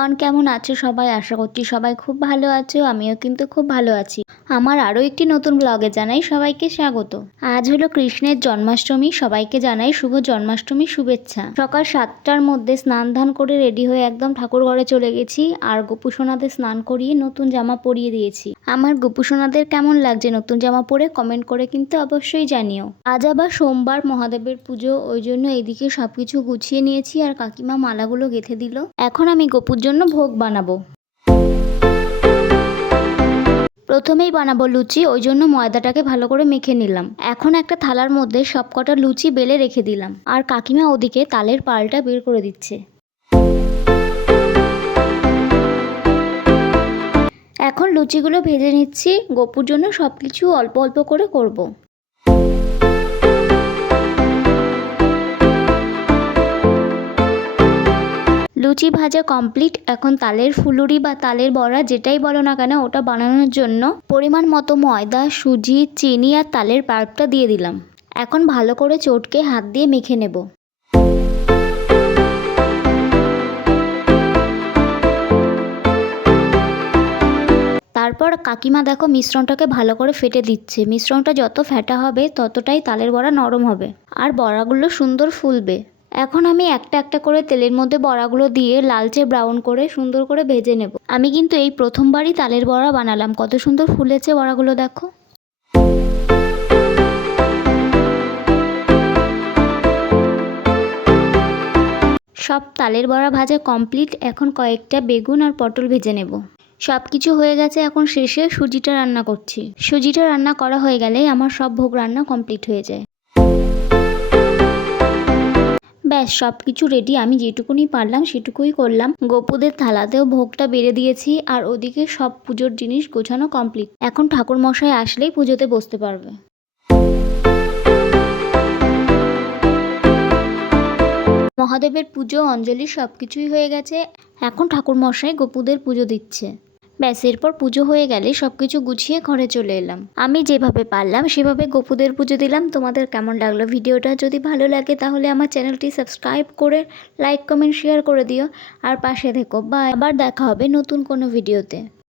Everyone, কেমন আছো সবাই? আশা করছি সবাই খুব ভালো আছো। আমিও কিন্তু খুব ভালো আছি। আমার আরও একটি নতুন ব্লগে জানাই সবাইকে স্বাগত। আজ হলো কৃষ্ণের জন্মাষ্টমী। সবাইকে জানাই শুভ জন্মাষ্টমীর শুভেচ্ছা। সকাল 7টার মধ্যে স্নান ধান করে রেডি হয়ে একদম ঠাকুর ঘরে চলে গেছি, আর গোপুসোনাদের স্নান করিয়ে নতুন জামা পরিয়ে দিয়েছি। আমার গোপুসোনাদের কেমন লাগছে নতুন জামা পরে কমেন্ট করে কিন্তু অবশ্যই জানিও। আজ আবার সোমবার, মহাদেবের পুজো, ওই জন্য এইদিকে সবকিছু গুছিয়ে নিয়েছি আর কাকিমা মালাগুলো গেঁথে দিল। এখন আমি গোপুর জন্য ভোগ বানাবো। প্রথমেই বানাবো লুচি, ওই জন্য ময়দাটাকে ভালো করে মেখে নিলাম। এখন একটা থালার মধ্যে সবকটা লুচি বেলে রেখে দিলাম, আর কাকিমা ওদিকে তালের পালটা বের করে দিচ্ছে। এখন লুচিগুলো ভেজে নিচ্ছি। গোপুর জন্য সবকিছু অল্প অল্প করে করব। লুচি ভাজা কমপ্লিট। এখন তালের ফুলুরি বা তালের বড়া যেটাই বলো না কেন, ওটা বানানোর জন্য পরিমাণ মতো ময়দা, সুজি, চিনি আর তালের পাল্পটা দিয়ে দিলাম। এখন ভালো করে চটকে হাত দিয়ে মেখে নেব। তারপর কাকিমা দেখো মিশ্রণটাকে ভালো করে ফেটে দিচ্ছে। মিশ্রণটা যত ফেটা হবে ততটাই তালের বড়া নরম হবে আর বড়াগুলো সুন্দর ফুলবে। এখন আমি একটা একটা করে তেলের মধ্যে বড়াগুলো দিয়ে লালচে ব্রাউন করে সুন্দর করে ভেজে নেব। আমি কিন্তু এই প্রথমবারই তালের বড়া বানালাম। কত সুন্দর ফুলেছে বড়াগুলো দেখো। সব তালের বড়া ভাজা কমপ্লিট। এখন কয়েকটা বেগুন আর পটল ভেজে নেব। সব কিছু হয়ে গেছে। এখন শেষে সুজিটা রান্না করছি। সুজিটা রান্না করা হয়ে গেলেই আমার সব ভোগ রান্না কমপ্লিট হয়ে যায়। ব্যাস সব কিছু রেডি। আমি যেটুকুনি পারলাম সেটুকুই করলাম। গোপুদের থালাতেও ভোগটা বেড়ে দিয়েছি, আর ওদিকে সব পুজোর জিনিস গোছানো কমপ্লিট। এখন ঠাকুর মশাই আসলেই পুজোতে বসতে পারবে। মহাদেবের পুজো, অঞ্জলি সব কিছুই হয়ে গেছে। এখন ঠাকুর মশাই গোপুদের পুজো দিচ্ছে। ব্যাস এরপর পুজো হয়ে গেলে সব কিছু গুছিয়ে ঘরে চলে এলাম। আমি যেভাবে পারলাম সেভাবে গোপুদের পুজো দিলাম। তোমাদের কেমন লাগলো ভিডিওটা? যদি ভালো লাগে তাহলে আমার চ্যানেলটি সাবস্ক্রাইব করে লাইক, কমেন্ট, শেয়ার করে দিও আর পাশে থেকো। বা আবার দেখা হবে নতুন কোনো ভিডিওতে।